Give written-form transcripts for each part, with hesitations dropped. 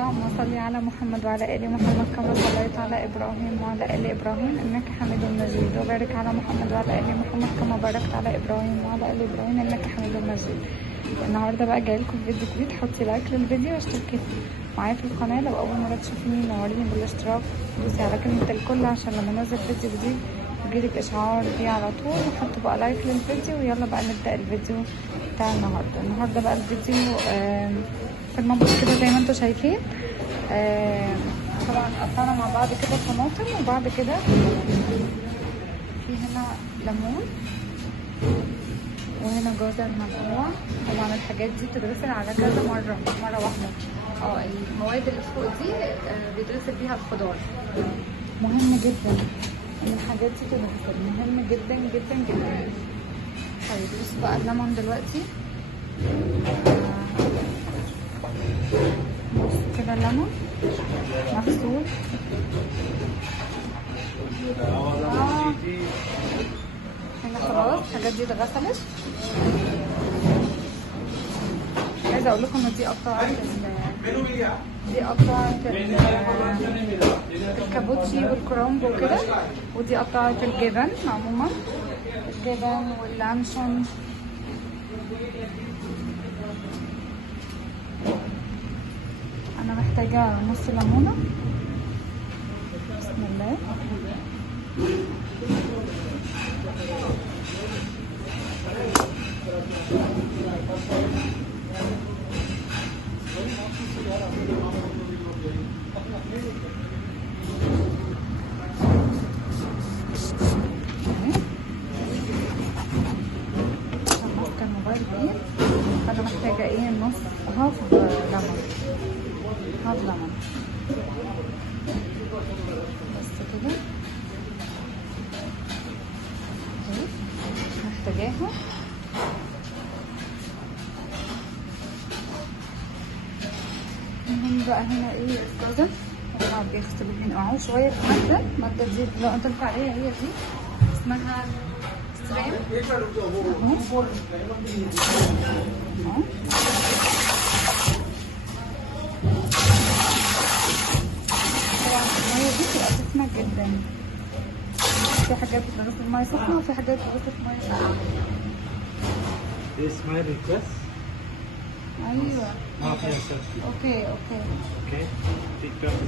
اللهم صل على محمد وعلى ال محمد كما صليت على ابراهيم وعلى ال ابراهيم انك حميد مجيد، وبارك على محمد وعلى ال محمد كما باركت على ابراهيم وعلى ال ابراهيم انك حميد مجيد. النهارده بقى جايلكم فيديو جديد. حطي لايك للفيديو واشتركي معايا في القناه لو اول مره تشوفيني، نوريني بالاشتراك، دوسي على كلمه الكل عشان لما انزل فيديو جديد يجيلك اشعار بيه على طول. وحطوا بقى لايك للفيديو ويلا بقى نبدا الفيديو بتاع النهارده بقى الفيديو في المطبخ كده زي ما انتم شايفين. طبعا قطعنا مع بعض كده طماطم، وبعد كده في هنا ليمون وهنا جزر منقوع. طبعا الحاجات دي بتتغسل على كذا مره واحده. المواد اللي فوق دي بيتغسل بيها الخضار. مهم جدا ان الحاجات دي تتغسل، مهم جدا جدا جدا. طيب بصوا بقى الليمون دلوقتي. بصوا كده الليمون مغسول. هنا خلاص الحاجات دي اتغسلت. عايزه اقول لكم ان دي قطعت الكابوتشي والكرومب وكده، ودي قطعت الجبن عموما، الجبن واللانشون. انا محتاجه نص ليمونه. بسم الله. انا محتاجه ايه؟ نص هاف ليمون بس كده محتاجاها. المهم بقى هنا ايه؟ الجزر طبعا بيغسلوا بينقعوه شويه ماده دي لو انت قلت عليها هي دي اسمها ستريم طبعا الميه دي بتبقى سخنه جدا. في حاجات بتغسل الميه سخنه وفي حاجات بتغسل الميه سخنه. This my request. ايوه اوكي Take care.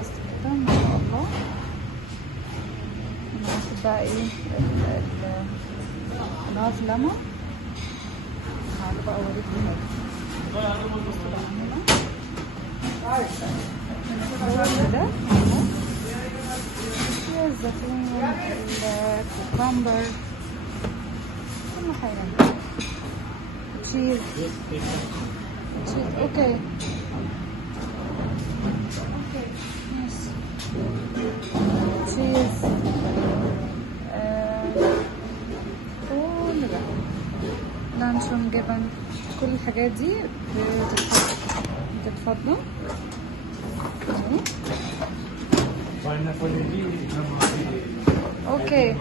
بس كده ما شاء الله. انا هاخد بقى ايه الهاف ليمون. هقعد بقى اوريكم بصوا بقى هنا ده الزيتون، الكوكمبر، كل حاجة. تشيز. اوكي ماشي. تشيز كل ده لانشون، جبن، كل الحاجات دي بتتفضل. اوكي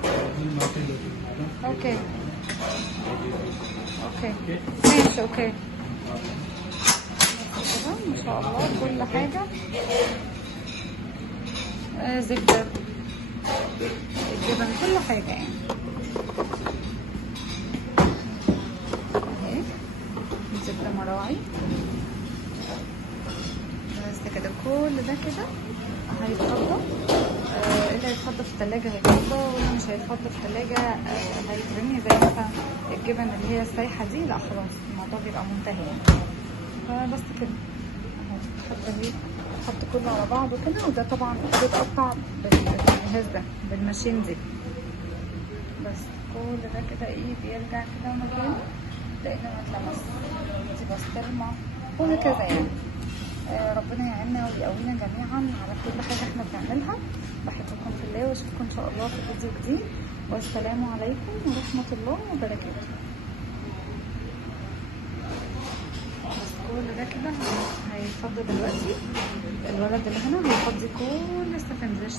ماشي. اوكي ما شاء الله كل حاجة. زبدة، الجبن، كل حاجة يعني. اهي زبدة مراعي. بس كده كل ده كده هيتفضل. اللي هيتفضل في التلاجة هيتفضل، واللي مش هيتفضل في التلاجة هيترمي. زي مثلا الجبن اللي هي السايحة دي، لا خلاص الموضوع بيبقى منتهي يعني. فبس كده اهو حط كله على بعضه كده. وده طبعا بيتقطع بالجهاز ده، بالماشين دي. بس كل ده كده ايه بيرجع كده مكانه لان ما اتلمس. دي بسطرمة وهكذا يعني. ربنا يعيننا ويقوينا جميعا على كل حاجه احنا بنعملها. بحبكم في الله واشوفكم ان شاء الله في فيديو جديد، والسلام عليكم ورحمه الله وبركاته. بس كل ده كده هيفضي دلوقتي. الولد اللي هنا هيفضي كل السفنجات